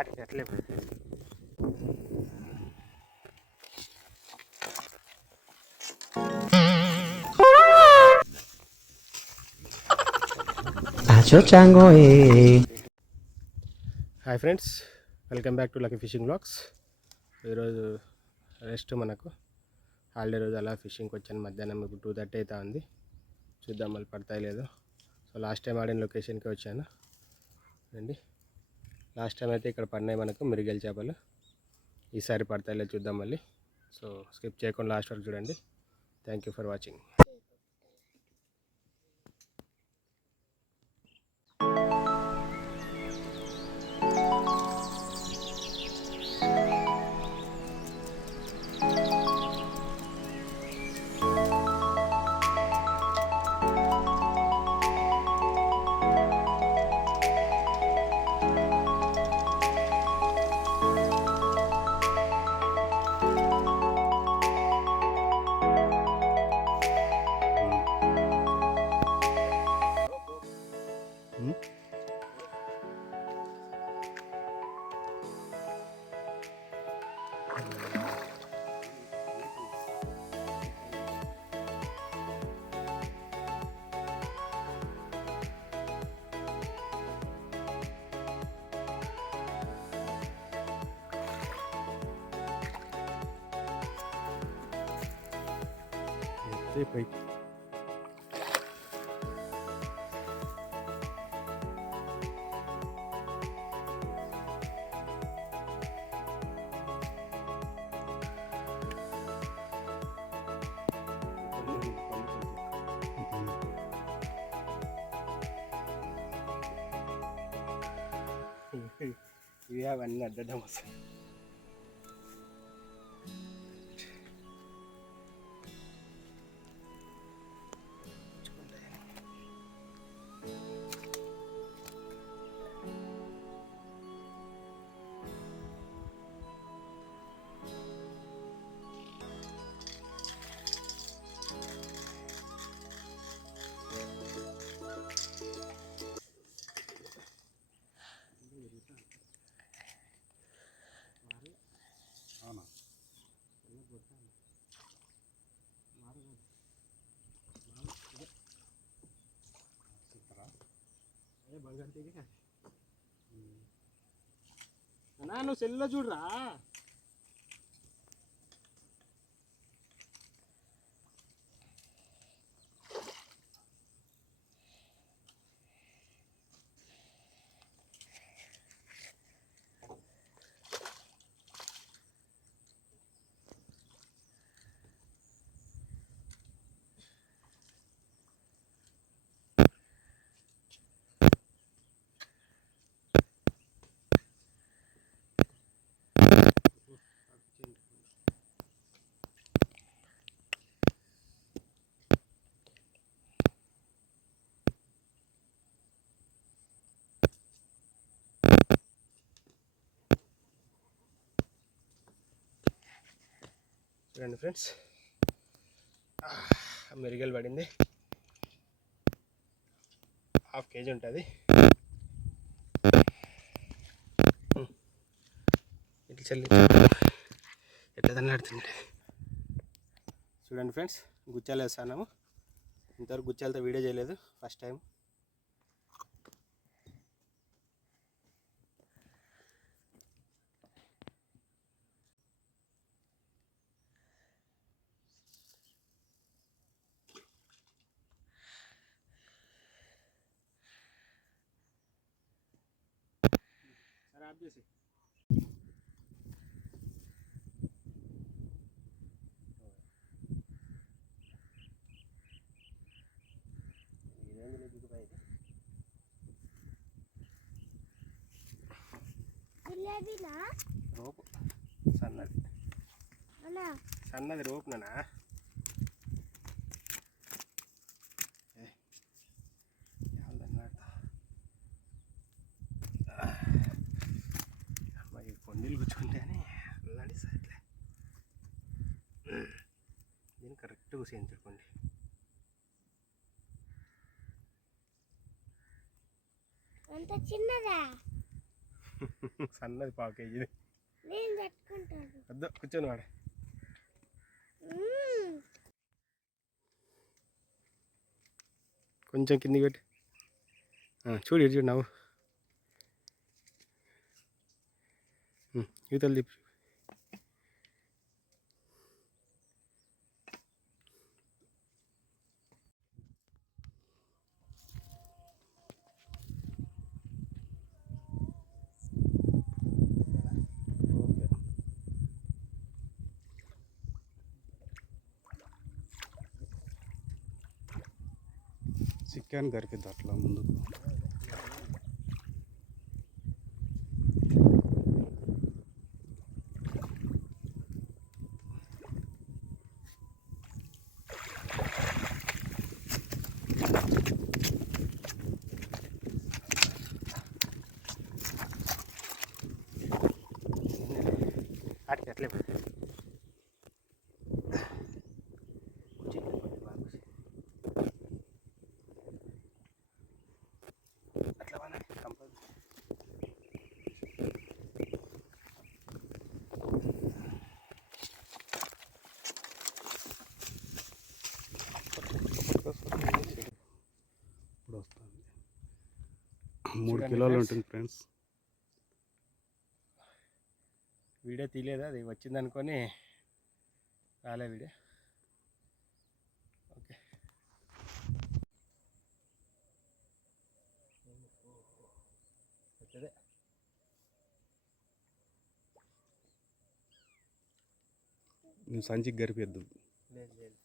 అట్లే hi friends, welcome back to lucky fishing blogs. ఈరోజు rest మనకు హాలిడే రోజు అలా ఫిషింగ్కి వచ్చాను. మధ్యాహ్నం ఇప్పుడు 2:30 అవుతా ఉంది. చూద్దాం మళ్ళీ పడతాయి లేదు. సో లాస్ట్ టైం ఆడిన లొకేషన్కి వచ్చాను అండి. లాస్ట్ టైం అయితే ఇక్కడ పడినాయి మనకు మిరిగల చేపలు. ఈసారి పడతాయి లేదు చూద్దాం మళ్ళీ. సో స్కిప్ చేయకుండా లాస్ట్ వరకు చూడండి. Thank you for watching. Peixe. ఇవి అవన్నీ అడ్డడం వస్తాయి. అన్నా నువ్వు సెల్లో చూడరా. చూడండి ఫ్రెండ్స్, మెరిగలు పడింది. 1/2 kg ఉంటుంది. ఇట్లా చల్లి ఎట్లా తన్నాడుతుంది. చూడండి ఫ్రెండ్స్, గుచ్చాలు వేస్తున్నాము. ఇంతవరకు గుచ్చాలతో వీడియో చేయలేదు, ఫస్ట్ టైం. ఆఫ్ చేసి రోపు సన్నది సన్నది రోపునా కొండీలు గుచ్చుకుంటే అని అల్లాడి సైట్లే దీన్ని కరెక్ట్గా కూసేయించుకోండి. అంత చిన్నదా సన్నది పావు కేజీది. వద్దు కూర్చొని వాడే. కొంచెం కిందికి పెట్టి చూడు ఇటు చూడు నవ్వు. యూతలు తిప్పి. చికెన్ దొరికిద్ది అట్లా ముందుకు. అట్లా అట్లే ఇప్పుడు వస్తుంది 3 కిలోలు ఉంటుంది ఫ్రెండ్స్. వీడియో తీయలేదు, అది వచ్చింది అనుకొని రాలే వీడియో. ఓకే నువ్వు సంచికి గరిపేద్దు. లేదు లేదు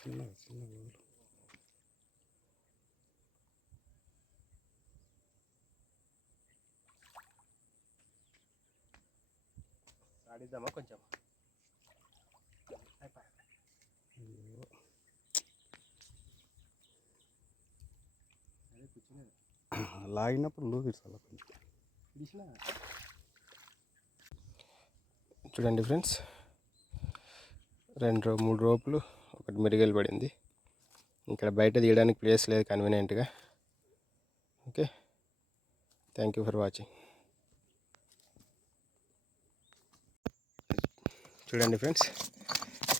చిన్నగా చిన్నగా ఆడిద్దామా కొంచెం. లాగినప్పుడు నువ్వు తీర్చాలి కొంచెం. చూడండి ఫ్రెండ్స్, 2-3 రోపులు, ఒకటి మెరుగలు పడింది. ఇక్కడ బయట తీయడానికి ప్లేస్ లేదు కన్వీనియంట్గా. Okay, thank you for watching. చూడండి ఫ్రెండ్స్,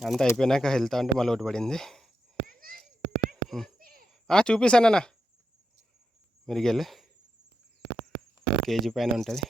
అంతా అయిపోయినాక వెళ్తా ఉంటే మళ్ళీ ఒకటి పడింది. చూపిస్తానన్నా, మెరుగలు కేజీ పైన ఉంటుంది.